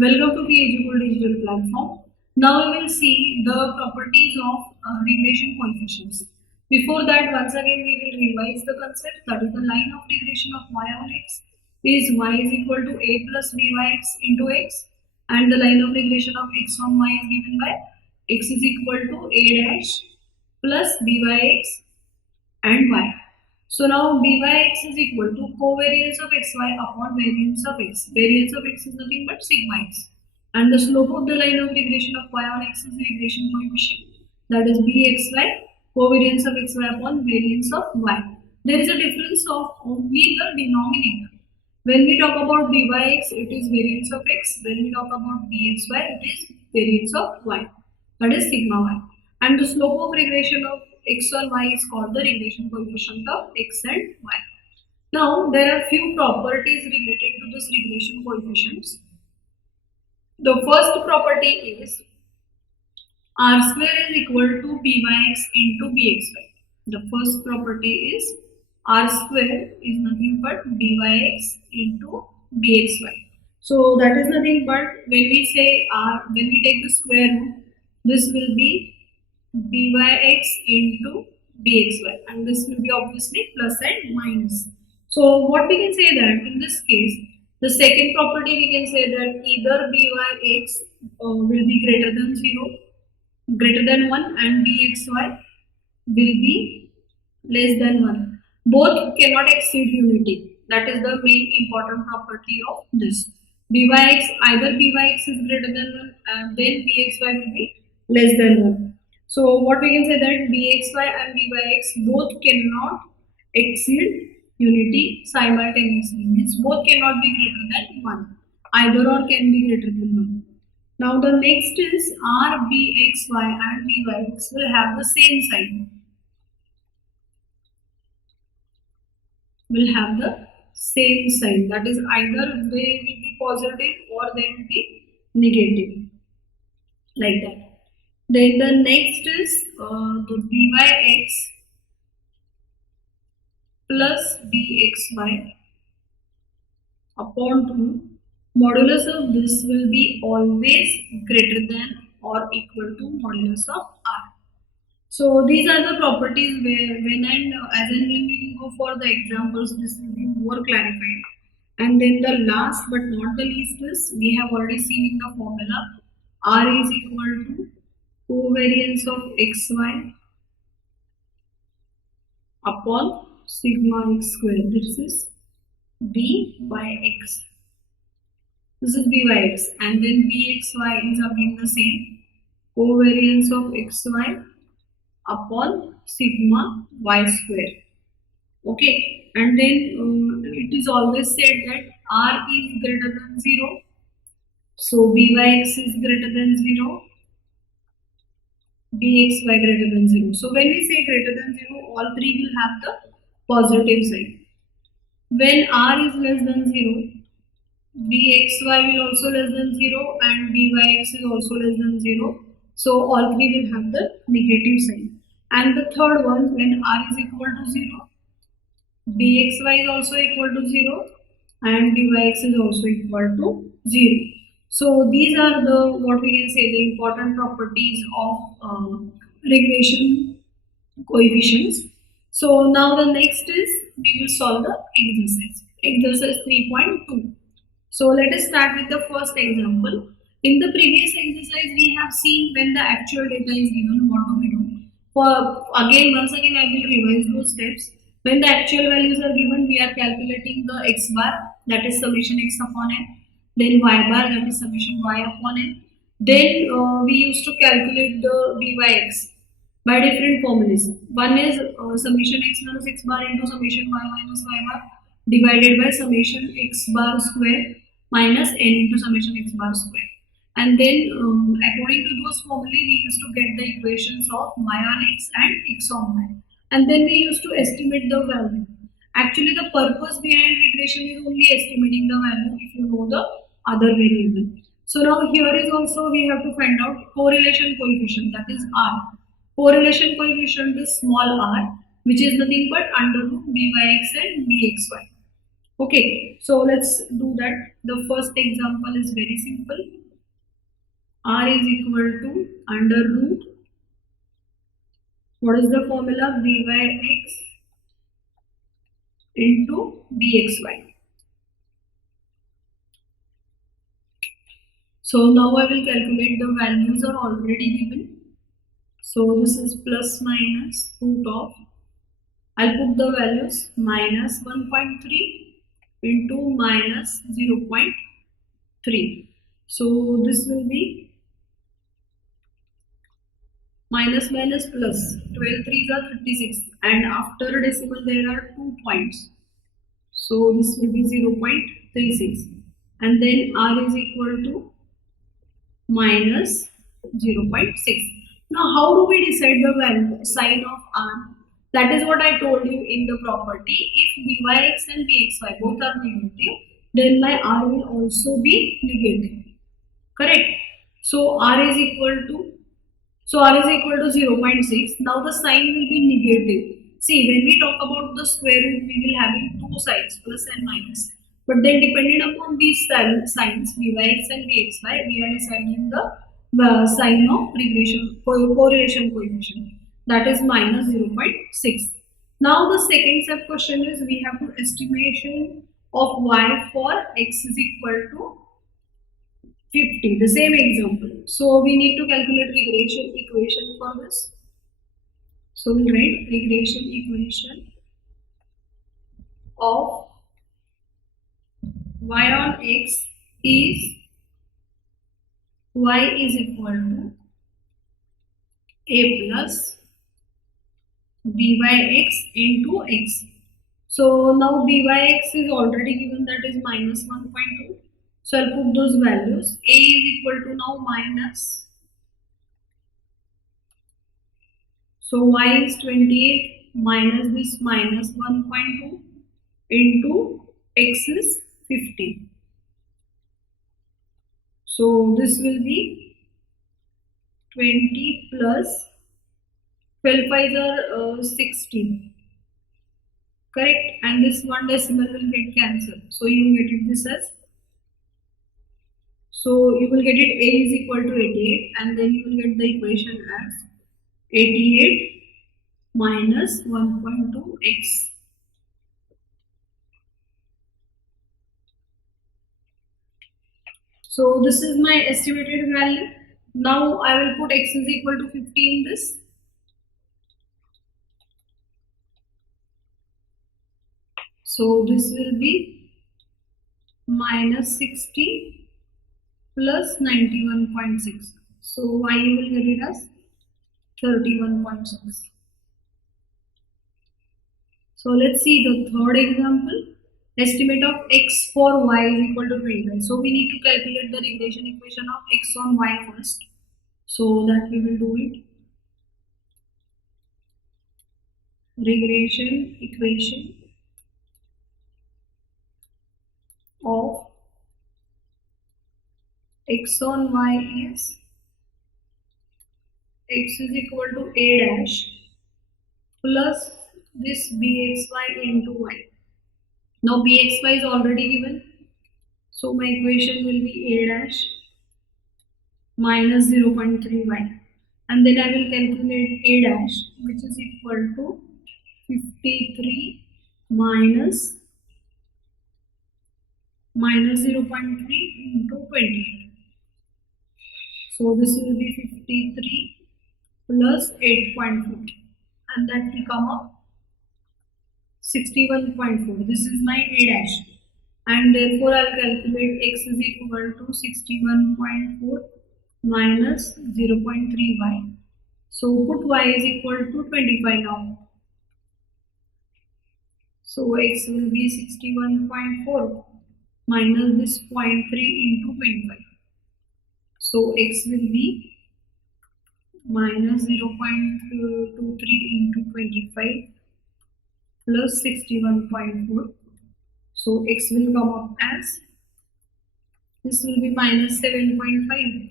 Welcome to P-eduKUL digital platform. Now we will see the properties of regression coefficients. Before that, once again we will revise the concept, that is the line of regression of y on x is y is equal to a plus byx into x, and the line of regression of x on y is given by x is equal to a dash plus byx and y. So now byx is equal to covariance of xy upon variance of x. Variance of x is nothing but sigma x. And the slope of the line of regression of y on x is the regression coefficient, that is bxy, covariance of xy upon variance of y. There is a difference of only the denominator. When we talk about byx, it is variance of x. When we talk about bxy, it is variance of y, that is sigma y. And the slope of regression of x on y is called the regression coefficient of x and y. Now there are few properties related to this regression coefficients. The first property is r square is equal to byx into bxy. The first property is r square is nothing but byx into bxy. So that is nothing but when we say r, when we take the square root, this will be byx into bxy, and this will be obviously plus and minus. So what we can say that in this case, the second property we can say that either byx will be greater than 0, greater than 1, and bxy will be less than 1. Both cannot exceed unity. That is the main important property of this. Byx, either byx is greater than 1 and then bxy will be less than 1. So what we can say that bxy and byx both cannot exceed unity simultaneously, means both cannot be greater than 1. Either or can be greater than 1. Now the next is r, bxy and byx will have the same sign. Will have the same sign. That is either they will be positive or they will be negative. Like that. Then the next is the byx plus bxy upon 2. Modulus of this will be always greater than or equal to modulus of r. So these are the properties where when and as and when we will go for the examples, this will be more clarified. And then the last but not the least is, we have already seen in the formula, r is equal to covariance of xy upon sigma x square. This is b by x. This is b by x, and then bxy is again the same, covariance of xy upon sigma y square. Okay, and then it is always said that r is greater than 0, so byx is greater than 0, bxy greater than 0. So when we say greater than 0, all three will have the positive sign. When r is less than 0, bxy will also less than 0 and byx is also less than 0. So all three will have the negative sign. And the third one, when r is equal to 0, bxy is also equal to 0 and byx is also equal to 0. So these are the, what we can say, the important properties of regression coefficients. So now the next is, we will solve the exercise 3.2. So let us start with the first example. In the previous exercise, we have seen when the actual data is given, what do we do? Once again I will revise those steps. When the actual values are given, we are calculating the x bar, that is summation x upon n. Then y bar, that is summation y upon n. Then we used to calculate the byx by different formulas. One is summation x minus x bar into summation y minus y bar divided by summation x bar square minus n into summation x bar square. And then according to those formulae, we used to get the equations of y on x and x on y. And then we used to estimate the value. Actually, the purpose behind regression is only estimating the value if you know the other variable. So now here is also we have to find out correlation coefficient, that is r. Correlation coefficient is small r, which is nothing but under root byx and bxy. Okay, so let's do that. The first example is very simple. R is equal to under root. What is the formula? B by x into bxy. So now I will calculate, the values are already given. So this is plus minus root of, I'll put the values minus 1.3 into minus 0.3. So this will be minus minus plus, 12 3s are 36, and after decimal there are 2 points. So this will be 0.36, and then R is equal to minus 0.6. Now how do we decide the value sign of R? That is what I told you in the property. If byx and bxy both are negative, then my R will also be negative. Correct? So R is equal to 0.6. Now the sign will be negative. See, when we talk about the square root, we will having two sides, plus and minus. But then depending upon these signs, byx and bxy, we are deciding the sign of regression correlation coefficient, that is minus 0.6. Now the second sub question is, we have to estimation of y for x is equal to 50, the same example. So we need to calculate regression equation for this. So we'll write regression equation of y on x is y is equal to a plus b by x into x. So now b by x is already given, that is minus 1.2. So I'll put those values. A is equal to now minus. So y is 28 minus this minus 1.2 into x is 50. So this will be 20 plus 12 5s are 16. Correct? And this one decimal will get cancelled. So you will get it this as. So you will get it a is equal to 88, and then you will get the equation as 88 minus 1.2x. So this is my estimated value. Now I will put x is equal to 50 in this. So this will be minus 60 plus 91.6. So y you will get it as 31.6. So let's see the third example. Estimate of x for y is equal to 25. So we need to calculate the regression equation of x on y first. So that we will do it. Regression equation of x on y is x is equal to a dash plus this bxy into y. Now bxy is already given, so my equation will be a dash minus 0.3y, and then I will calculate a dash, which is equal to 53 minus 0.3 into 28. So this will be 53 plus 8.4, and that will come up 61.4. This is my a dash, and therefore I will calculate x is equal to 61.4 minus 0.3y. So put y is equal to 25 now. So x will be 61.4 minus this 0.3 into 25. So x will be minus 0.23 into 25 plus 61.4. So x will come up as, this will be minus 7.5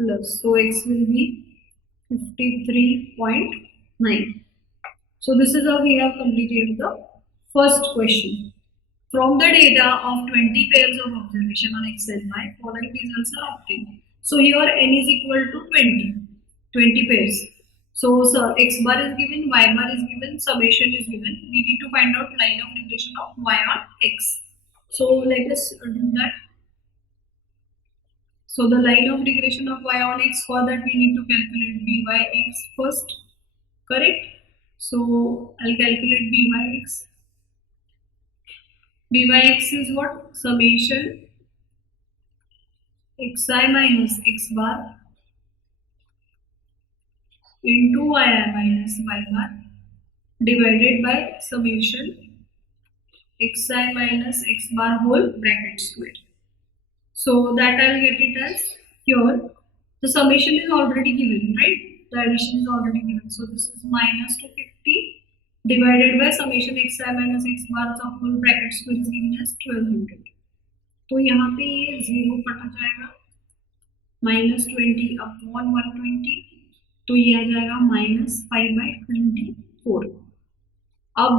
plus, so x will be 53.9. So this is how we have completed the first question. From the data of 20 pairs of observation on XNY, following results are obtained. So here n is equal to 20 pairs. So x bar is given, y bar is given, summation is given. We need to find out line of regression of y on x. So let us do that. So the line of regression of y on x, for that we need to calculate byx first, correct? So I'll calculate byx. Byx is what? Summation xi minus x bar into yi minus y bar divided by summation xi minus x bar whole bracket square. So that I'll get it as here. The summation is already given, right? The addition is already given. So this is minus 250 divided by summation xi minus x bar का whole bracket square is given as 1200. तो यहाँ पे ये 0 cut जाएगा, -20 upon 120, तो ये आ जाएगा -5/24. अब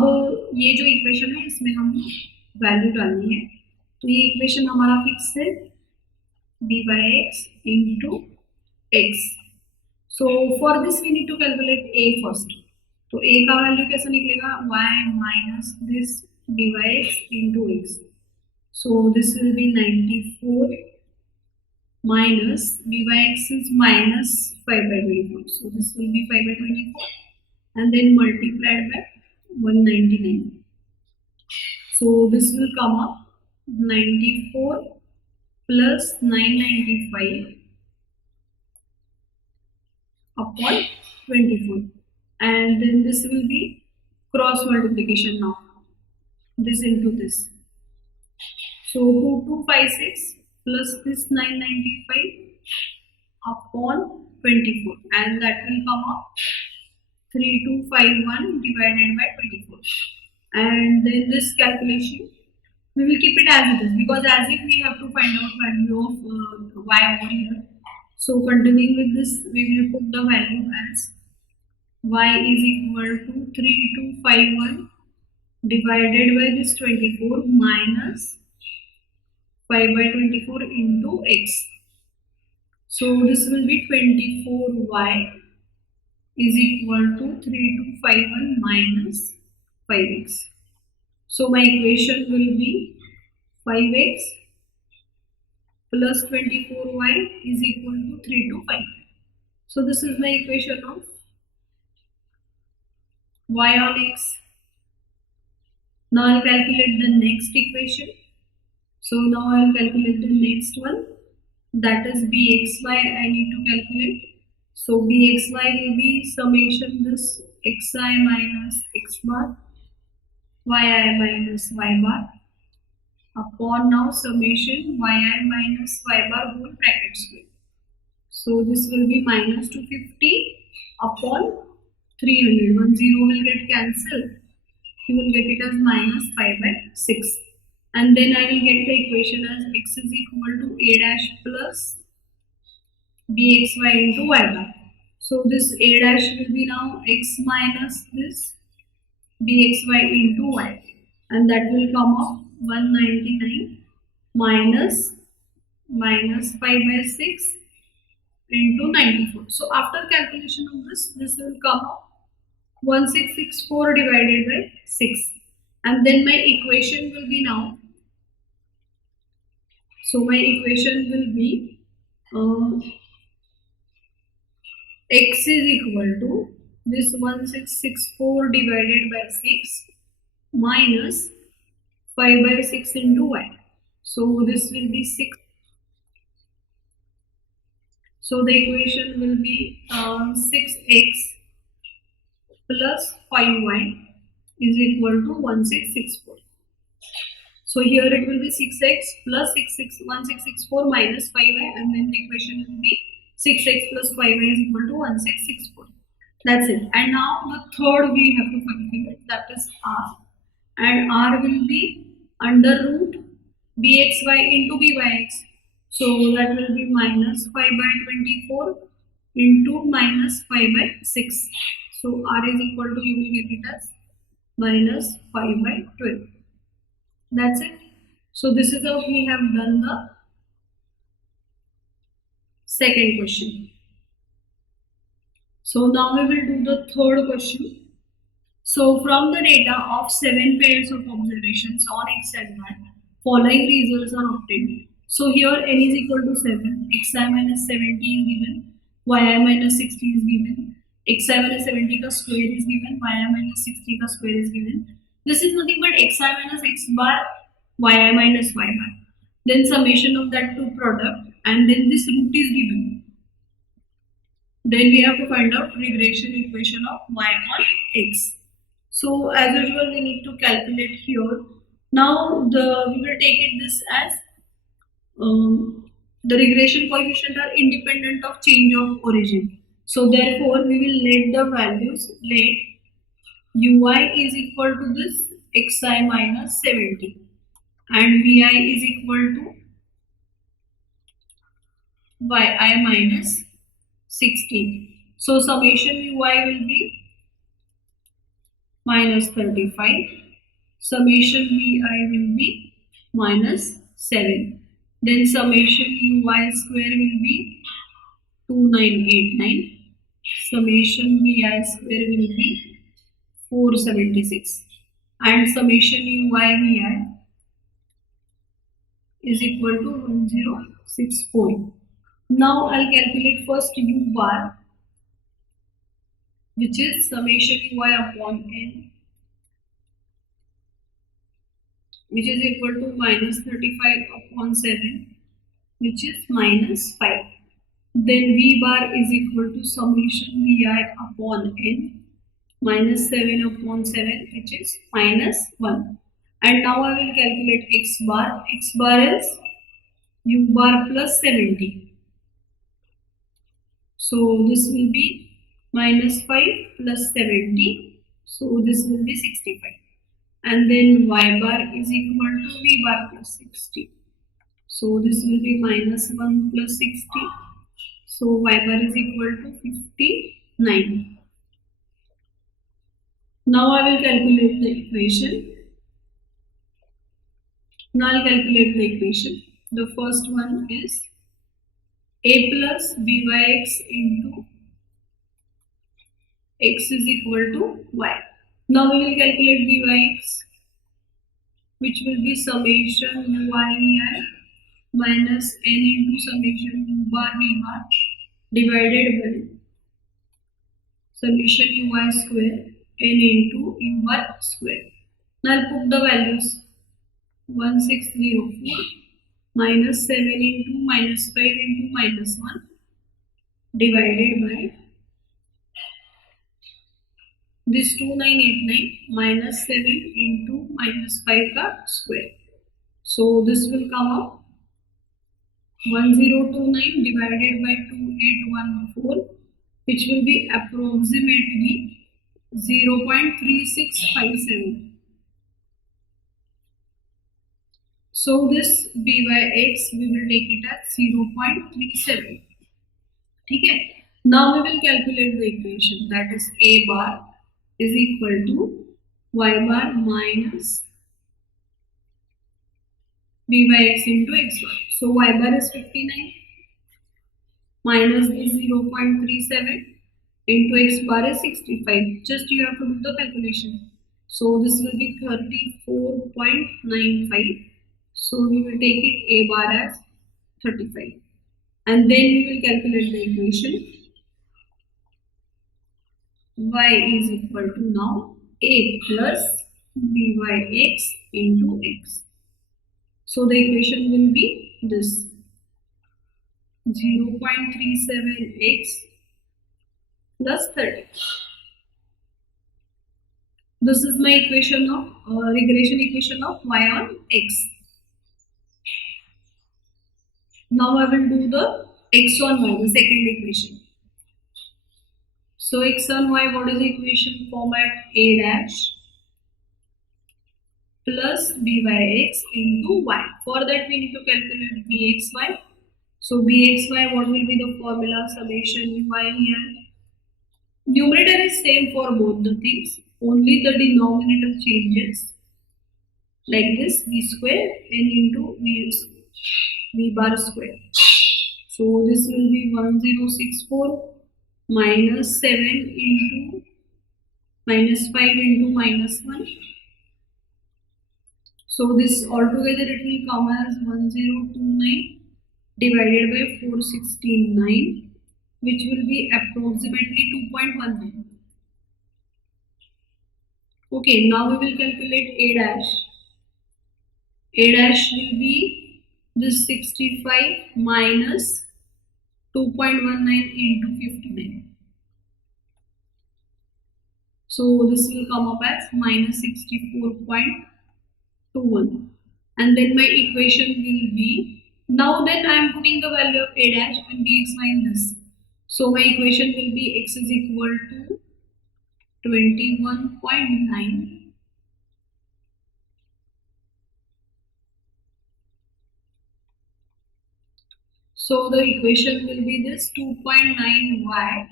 ये जो इक्वेशन है इसमें हम वैल्यू डालनी है. तो ये इक्वेशन हमारा फिक्स है byx into x. So for this we need to calculate a first. तो a का वैल्यू कैसे निकलेगा? y minus this byx into x. So this will be 94 minus byx is minus 5/24. So this will be 5/24 and then multiplied by 199. So this will come up 94 plus 995 upon 24, and then this will be cross multiplication now, this into this. So 2256 plus this 995 upon 24, and that will come up 3251 divided by 24. And then this calculation we will keep it as it is, because as if we have to find out value of y over here. So continuing with this, we will put the value as y is equal to 3251 divided by this 24 minus 5/24 into x. So this will be 24y is equal to 3251 minus 5x. So my equation will be 5x plus 24y is equal to 325. So this is my equation of y on x. Now I'll calculate the next equation. So now I'll calculate the next one, that is bxy. I need to calculate. So bxy will be summation this xi minus x bar yi minus y bar upon now summation yi minus y bar whole bracket square. So this will be minus 250 upon 300. 1 0 will get cancelled. You will get it as minus 5/6. And then I will get the equation as x is equal to a dash plus bxy into y bar. So this a dash will be now x minus this bxy into y, and that will come up 199 minus 5/6 into 94. So after calculation of this will come up 1664 divided by 6, and then my equation will be now. So my equation will be x is equal to this 1664 divided by 6 minus 5/6 into y. So this will be 6. So the equation will be 6x plus 5y is equal to 1664. So here it will be 6x plus 1664 minus 5y, and then the equation will be 6x plus 5y is equal to 1664. That's it. And now the third we have to calculate, that is r, and r will be under root bxy into byx. So that will be minus 5/24 into minus 5/6. So r is equal to, you will get it as minus 5/12. That's it. So this is how we have done the second question. So now we will do the third question. So from the data of 7 pairs of observations on X and Y, following results are obtained. So here n is equal to 7, xi minus 70 is given, yi minus 60 is given, xi minus 70 का square is given, yi minus 60 का square is given. This is nothing but xi minus x bar, yi minus y bar. Then summation of that two product, and then this root is given. Then we have to find out regression equation of y on x. So as usual we need to calculate here. Now we will take it this as the regression coefficient are independent of change of origin. So therefore we will let the values, let ui is equal to this xi minus 70 and vi is equal to yi minus 60. So summation ui will be minus 35, summation vi will be minus 7, then summation ui square will be 2989, summation vi square will be 476, and summation ui vi is equal to 1064. Now I'll calculate first u bar, which is summation ui upon n, which is equal to minus 35 upon 7, which is minus 5. Then v bar is equal to summation vi upon n, minus 7 upon 7, which is minus 1. And now I will calculate x bar. X bar is u bar plus 70. So this will be minus 5 plus 70, so this will be 65, and then y bar is equal to v bar plus 60, so this will be minus 1 plus 60, so y bar is equal to 59. Now I will calculate the equation. The first one is a plus b by x into x is equal to y. Now we will calculate b by x, which will be summation ui vi minus n into summation u bar v bar divided by summation ui square n into u bar square. Now I'll put the values 1604 minus 7 into minus 5 into minus 1 divided by this 2989 minus 7 into minus 5 ka square. So this will come up 1029 divided by 2814, which will be approximately 0.3657. So this b by x we will take it as 0.37. Okay. Now we will calculate the equation, that is a bar is equal to y bar minus b by x into x bar. So y bar is 59 minus this 0.37 into x bar is 65. Just you have to do the calculation. So this will be 34.95. So we will take it a bar as 35, and then we will calculate the equation. Y is equal to now a plus b by x into x. So the equation will be this 0.37x plus 30. This is my equation of regression equation of y on x. Now I will do the x on y, the second equation. So x on y, what is the equation format? A dash plus b by x into y. For that we need to calculate bxy. So bxy, what will be the formula? Summation ui here. Numerator is same for both the things, only the denominator changes. like this, v square n into v bar square. So this will be 1064 minus 7 into minus 5 into minus 1. So this altogether it will come as 1029 divided by 469, which will be approximately 2.19. Okay, now we will calculate A dash. A dash will be this 65 minus 2.19 into 59. So this will come up as minus 64.21. And then my equation will be, now then I am putting the value of A dash and bxy in this. So my equation will be x is equal to 21.9 so the equation will be this 2.9y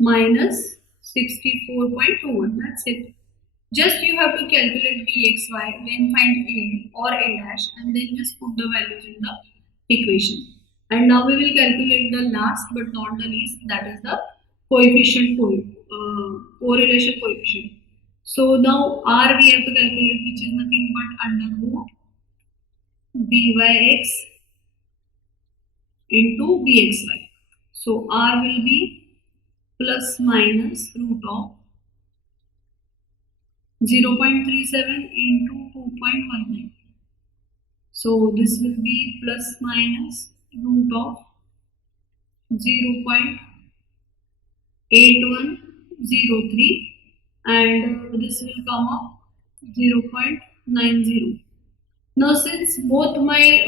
minus 64.21. That's it. Just you have to calculate bxy, then find a or a dash, and then just put the values in the equation. And now we will calculate the last but not the least, that is the coefficient correlation coefficient. So now r we have to calculate, which is nothing but under root byx into bxy. So r will be plus minus root of 0.37 into 2.19. So this will be plus minus root of 0.8103 and this will come up 0.90. Now since both my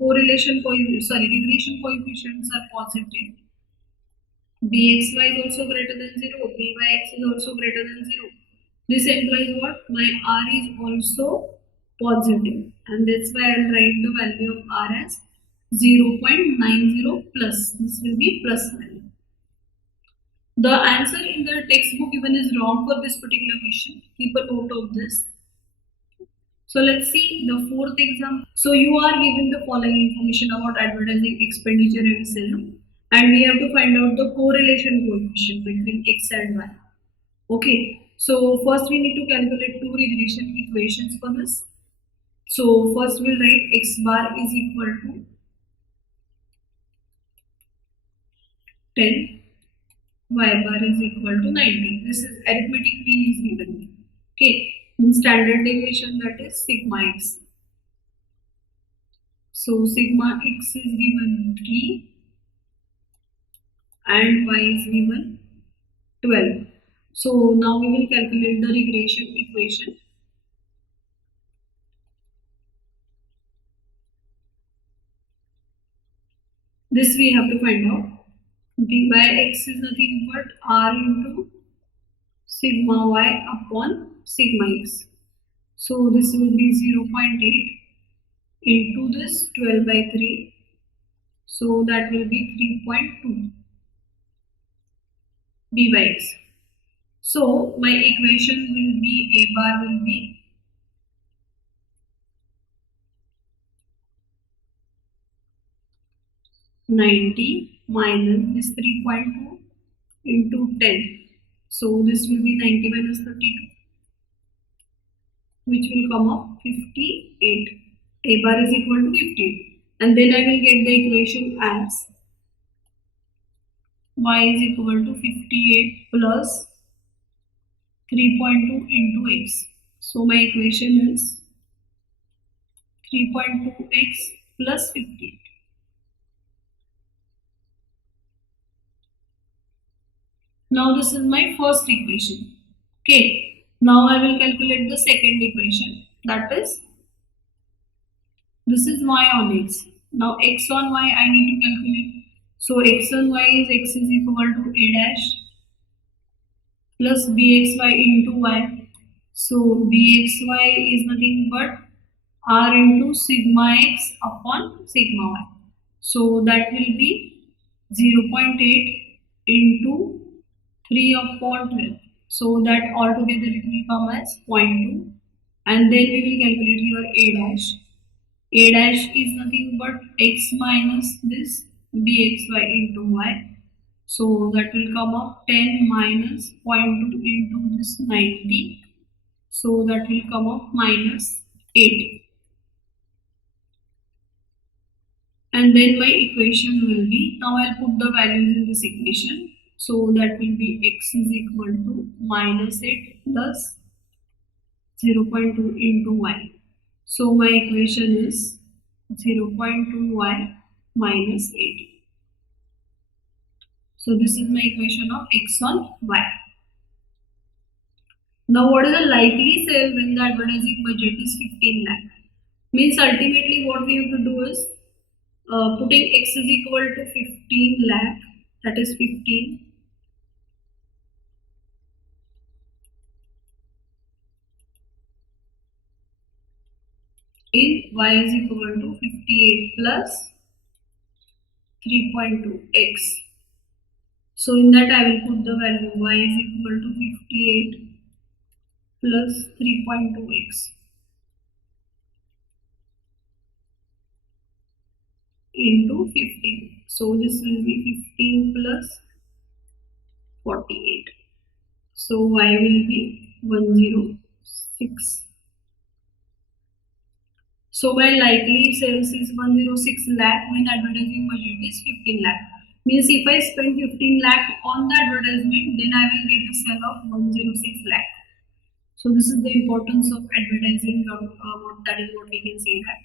regression coefficients are positive, bxy is also greater than 0, byx is also greater than 0. This implies what? My r is also positive, and that's why I'll write the value of r as 0.90 plus. This will be plus value. The answer in the textbook given is wrong for this particular question. Keep a note of this. So let's see the fourth example. So you are given the following information about advertising expenditure and sale, and we have to find out the correlation coefficient between x and y. Okay, so first we need to calculate two regression equations for this. So first we'll write x bar is equal to 10, y bar is equal to 90. This is arithmetic mean is given. Okay, in standard deviation, that is sigma x. So sigma x is given 3 and y is given 12. So now we will calculate the regression equation. This we have to find out. Byx is nothing but r into sigma y upon sigma x. So this will be 0.8 into this 12 by 3. So that will be 3.2 b by x. So my equation will be a bar will be 90 minus this 3.2 into 10. So this will be 90 minus 32, which will come up 58. A bar is equal to 58. And then I will get the equation as y is equal to 58 plus 3.2 into x. So my equation is 3.2x plus 58. Now this is my first equation. Okay. Now I will calculate the second equation. That is, this is y on x. Now x on y I need to calculate. So x on y is x is equal to a dash plus bxy into y. So bxy is nothing but r into sigma x upon sigma y. So that will be 0.8 into 3 upon 12. So that altogether it will come as 0.2, and then we will calculate your a dash. A dash is nothing but x minus this bxy into y. So that will come up 10 minus 0.2 into this 90. So that will come up minus 8. And then my equation will be, now I'll put the values in this equation. So that will be x is equal to minus 8 plus 0.2 into y. So my equation is 0.2y minus 8. So this is my equation of x on y. Now what is the likely sale when the advertising budget is 15 lakh? Means ultimately what we have to do is putting x is equal to 15 lakh, that is 15. In y is equal to 58 plus 3.2x. So in that I will put the value y is equal to 58 plus 3.2x into 15. So this will be 15 plus 48. So y will be 106. So my likely sales is 106 lakh when advertising budget is 15 lakh. Means if I spend 15 lakh on the advertisement, then I will get a sale of 106 lakh. So this is the importance of advertising. That is what we can say that.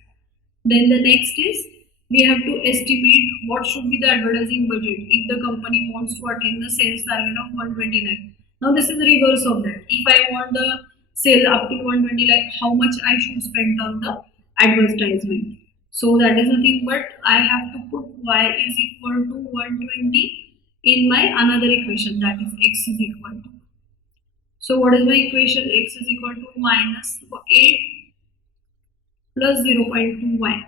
Then the next is we have to estimate what should be the advertising budget if the company wants to attain the sales target of 120 lakh. Now this is the reverse of that. If I want the sale up to 120 lakh, how much I should spend on the advertisement? So that is nothing but I have to put y is equal to 120 in my another equation, that is x is equal to. So what is my equation? X is equal to minus 8 plus 0.2y.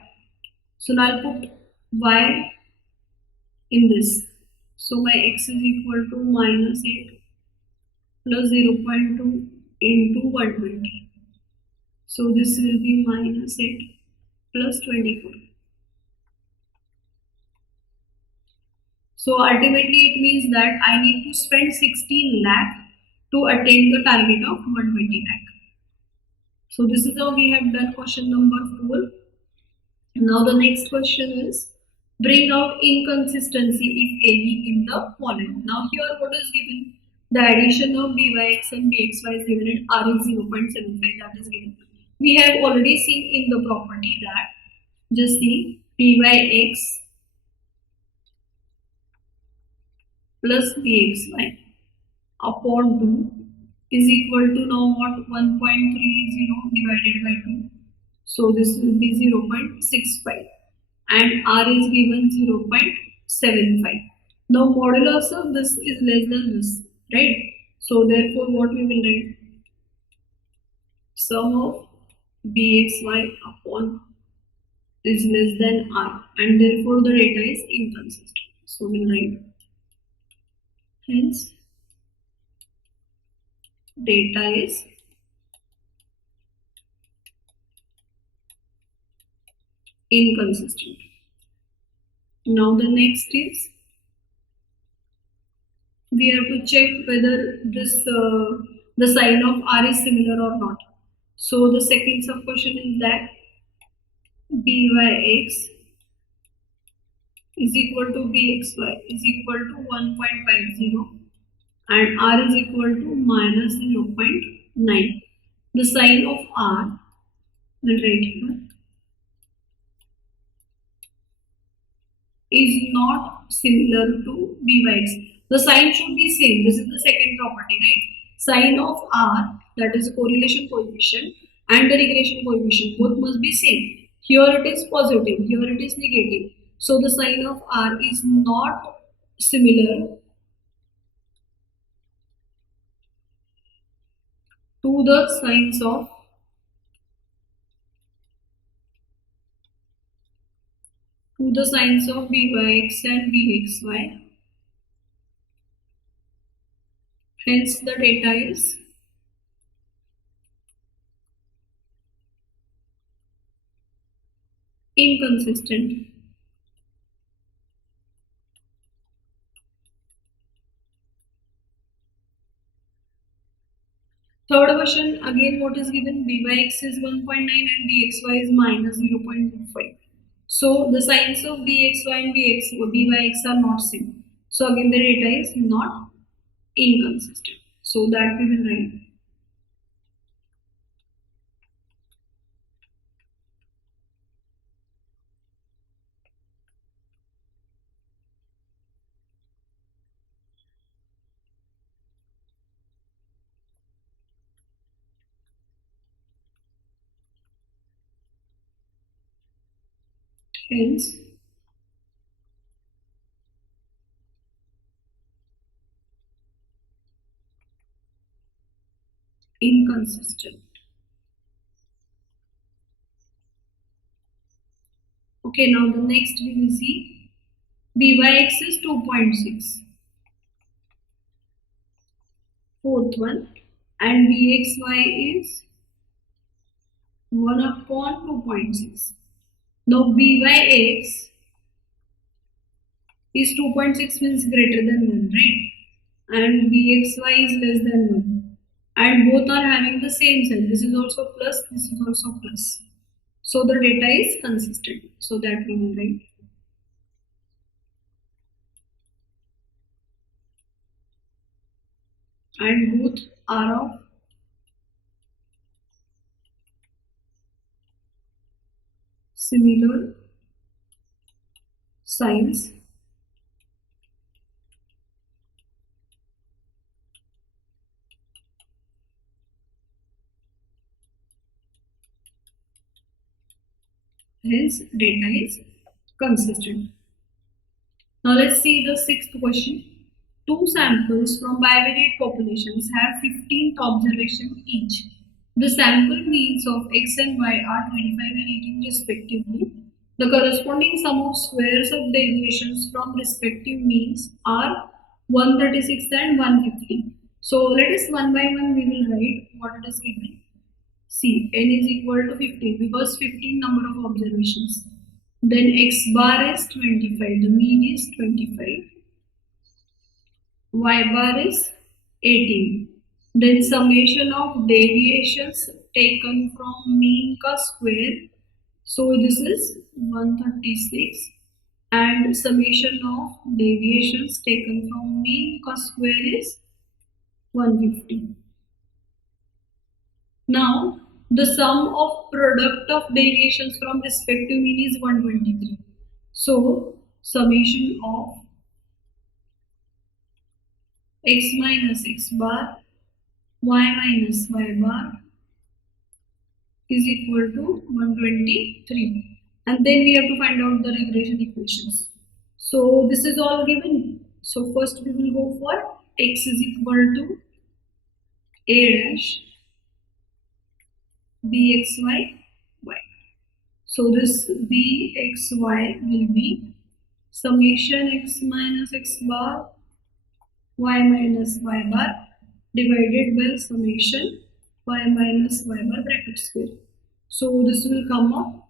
So now I'll put y in this. So my x is equal to minus 8 plus 0.2 into 120. So this will be minus 8 plus 24. So ultimately it means that I need to spend 16 lakh to attain the target of 120 lakh. So this is how we have done question number 4. Now the next question is bring out inconsistency if any in the following. Now here what is given? The addition of byx and bxy is given and r is 0.75, that is given. We have already seen in the property that just see byx plus bxy upon 2 is equal to now what? 1.30 divided by 2. So this will be 0.65 and r is given 0.75. Now modulus of this is less than this, right? So therefore what we will write? Sum of bxy upon is less than r and therefore the data is inconsistent. So we'll write hence data is inconsistent. Now the next is we have to check whether this the sign of r is similar or not. So the second sub question is that byx is equal to bxy is equal to 1.50 and r is equal to minus 0.9. The sign of r will write here is not similar to byx. The sign should be same. This is the second property, right? Sign of r, that is a correlation coefficient, and the regression coefficient both must be same. Here it is positive, here it is negative. So the sign of r is not similar to the signs of byx and bxy. Hence the data is inconsistent. Third question, again what is given? B by x is 1.9 and bxy is minus 0.25. So the signs of bxy and b by x are not same. So again the data is not inconsistent. So that we will write. Hence, inconsistent. Okay, now the next we will see b by x is 2.6. Fourth one, and bxy is 1 upon 2.6. Now b by x is 2.6 means greater than 1, right? And bxy is less than 1. And both are having the same sign. This is also plus, this is also plus. So the data is consistent. So that we will write. And both are of similar signs. Hence data is consistent. Now let's see the sixth question. Two samples from bivariate populations have 15th observation each. The sample means of x and y are 25 and 18 respectively. The corresponding sum of squares of deviations from respective means are 136 and 150. So let us one by one we will write what it is given. See, n is equal to 15 because 15 number of observations. Then x bar is 25, the mean is 25. Y bar is 18. Then summation of deviations taken from mean ka square. So this is 136 and summation of deviations taken from mean ka square is 150. Now the sum of product of deviations from respective mean is 123. So summation of x minus x bar, y minus y bar is equal to 123. And then we have to find out the regression equations. So this is all given. So first we will go for x is equal to a dash bxy y. So this bxy will be summation x minus x bar y minus y bar divided by summation y minus y bar bracket square. So this will come up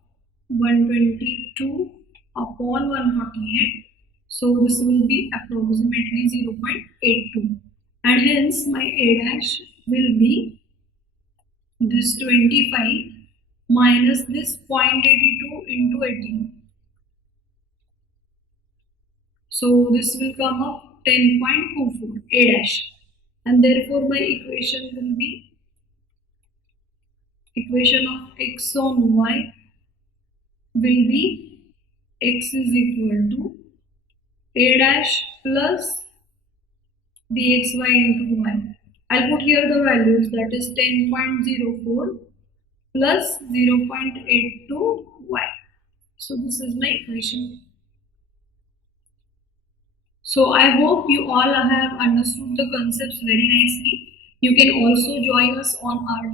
122 upon 148. So this will be approximately 0.82 and hence my a dash will be this 25 minus this 0.82 into 18. So this will come up 10.24 a dash and therefore my equation will be equation of x on y will be x is equal to a dash plus bxy into y. I'll put here the values, that is 10.04 plus 0.82 y. So this is my equation. So I hope you all have understood the concepts very nicely. You can also join us on our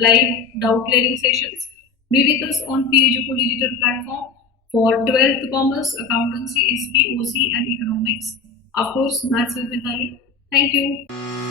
live doubt clearing sessions. Be with us on P-eduKUL digital platform for 12th Commerce, Accountancy, SP, OC and Economics. Of course, Maths with Mithali. Thank you.